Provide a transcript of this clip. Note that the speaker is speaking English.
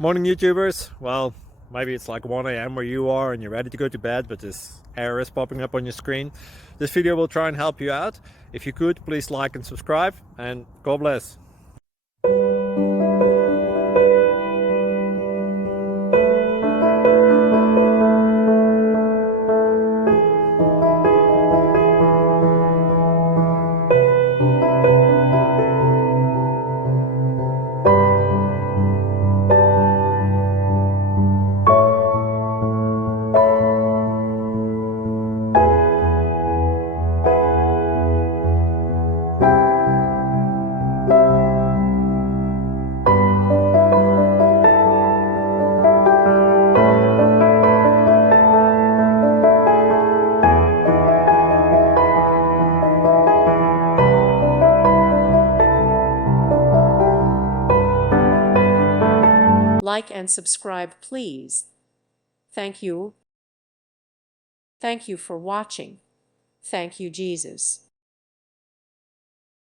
Morning YouTubers. Well, maybe it's like 1 a.m. where you are and you're ready to go to bed, but this error is popping up on your screen. This video will try and help you out. If you could, please like and subscribe, and God bless. Like and subscribe, please. Thank you. Thank you for watching. Thank you, Jesus.